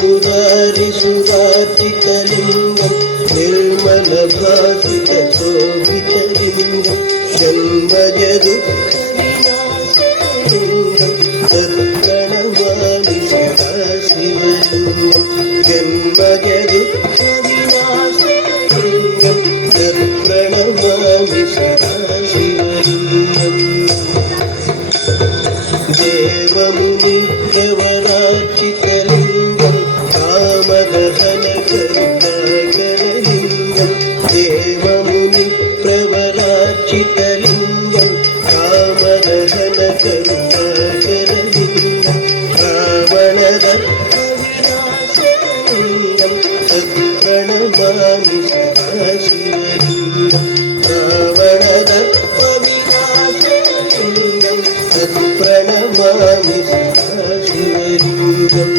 मुरारिसुरार्चितलिङ्गं निर्मलभासितशोभितलिङ्गं जन्मजदुःखविनाशकलिङ्गं तत्प्रणमामि सदा शिवलिङ्गं जन्मजदुःखविनाशकलिङ्गं तत्प्रणमामि सदा शिवलिङ्गम् देवमुनिप्रवरार्चितलिङ्गं कामदहनकरुणाकरलिङ्गं देवमुनिप्रवरार्चितलिङ्गं कामदहनकरुणाकरलिङ्गं रावणदर्पविनाशकलिङ्गं तत्प्रणमामि सदा शिवलिङ्गं रावणदर्पविनाशकलिङ्गं तत्प्रणमामि सदा शिवलिङ्गम्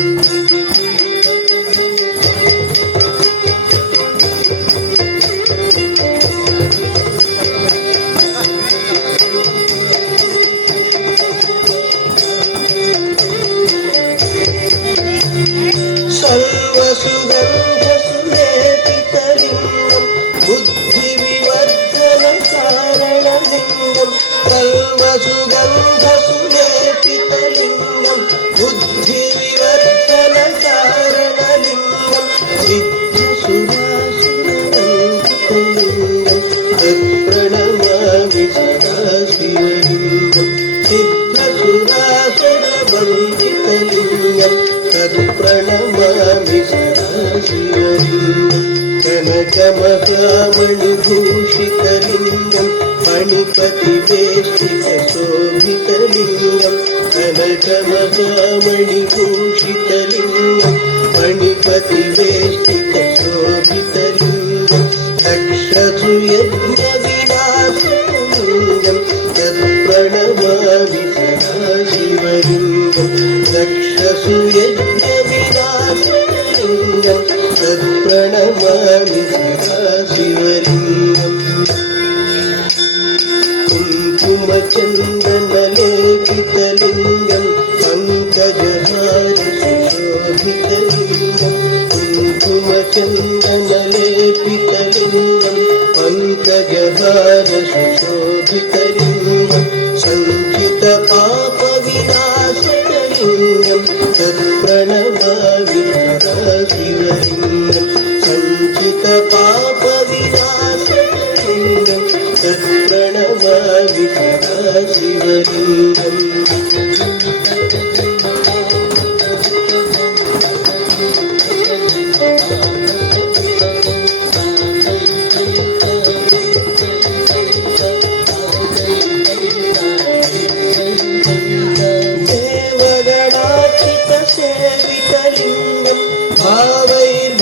सर्वसुगन्धसुलेपितलिङ्गं बुद्धिविवर्धनकारणलिङ्गं सर्वसुगन्धसुलेपितलिङ्गं बुद्धिविवर्धनकारणलिङ्गं सिद्धसुरासुरवन्दितलिङ्गं तत्प्रणमामि सदा शिवलिङ्गं सिद्धसुरासुरवन्दितलिङ्गं तत्प्रणमामि सदा शिवलिङ्गं कनकमहामणिभूषितलिङ्गं मणिपतिवेष्टितशोभितलिङ्गं कनकमहामणिभूषितलिङ्गं मणिपतिवेष्टितशोभितलिङ्गं दक्षसुयज्ञविनाशकलिङ्गं तत्प्रणमामि सदा शिवलिङ्गं दक्षसुयज्ञविनाशकलिङ्गं तत्प्रणमामि सदा शिवलिङ्गम् कुङ्कुमचन्दनलेपितलिङ्गं पङ्कजहारसुशोभितलिङ्गं कुङ्कुमचन्दनलेपितलिङ्गं पङ्कजहारसुशोभितलिङ्गं सञ्चितपापविनाशकलिङ्गं तत्प्रणमामि सदा शिवलिङ्गं सञ्चितपापविनाशकलिङ्गं तत्प्रणमामि सदा शिवलिङ्गम् देवगणार्चितसेवितलिङ्गं भावैर्भक्तिभिरेव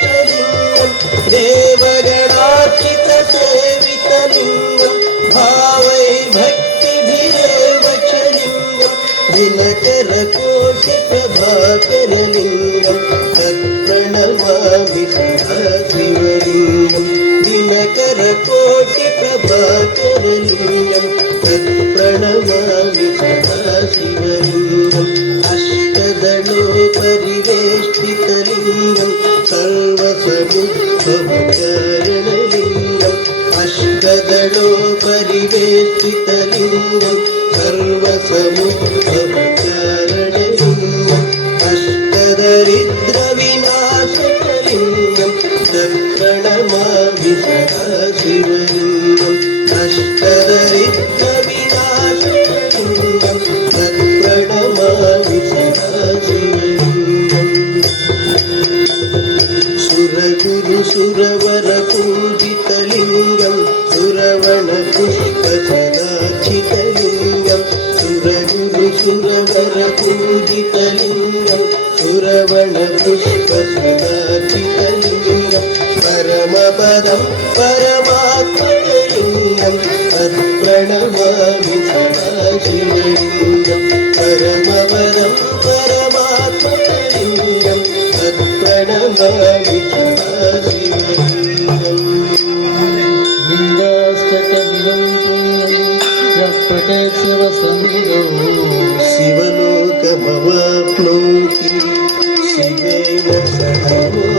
च लिङ्गं देवगणार्चितसेवितलिङ्गं भावैर्भक्तिभिरेव च लिङ्गं दिनकरकोटिप्रभाकरलिङ्गं तत्प्रणमामि सदा शिवलिङ्गं दिनकरकोटिप्रभाकरलिङ्गं तत्प्रणमामि सदा शिवलिङ्गम् अष्टदलोपरिवेष्टितलिङ्गं सर्वसमुद्भवकारणलिङ्गम् अष्टदलोपरिवेष्टितलिङ्गं सर्वसमुद्भवकारणलिङ्गम् अष्टदरिद्रविनाशकलिङ्गं तत्प्रणमामि सदा शिवलिङ्गम् अष्टदरिद्रविनाशकलिङ्गं तत्प्रणमामि सदा शिवलिङ्गम् सुरगुरुसुरवरपूजितलिङ्गं सुरवणपुष्पसदार्चितलिङ्गं सुरगुरुसुरवरपूजितलिङ्गं सुरवणपुष्पसदार्चितलिङ्गं परमपदं परमात्मलिङ्गं तत्प्रणमामि सदा शिवलिङ्गं परमपदं परमात्मलिङ्गं तत्प्रणमामि सदा शिवलिङ्गम् लिङ्गाष्टकमिदं पुण्यं यः पठेत् शिवसन्निधौ शिवलोकमवाप्नोति ಸಹೋ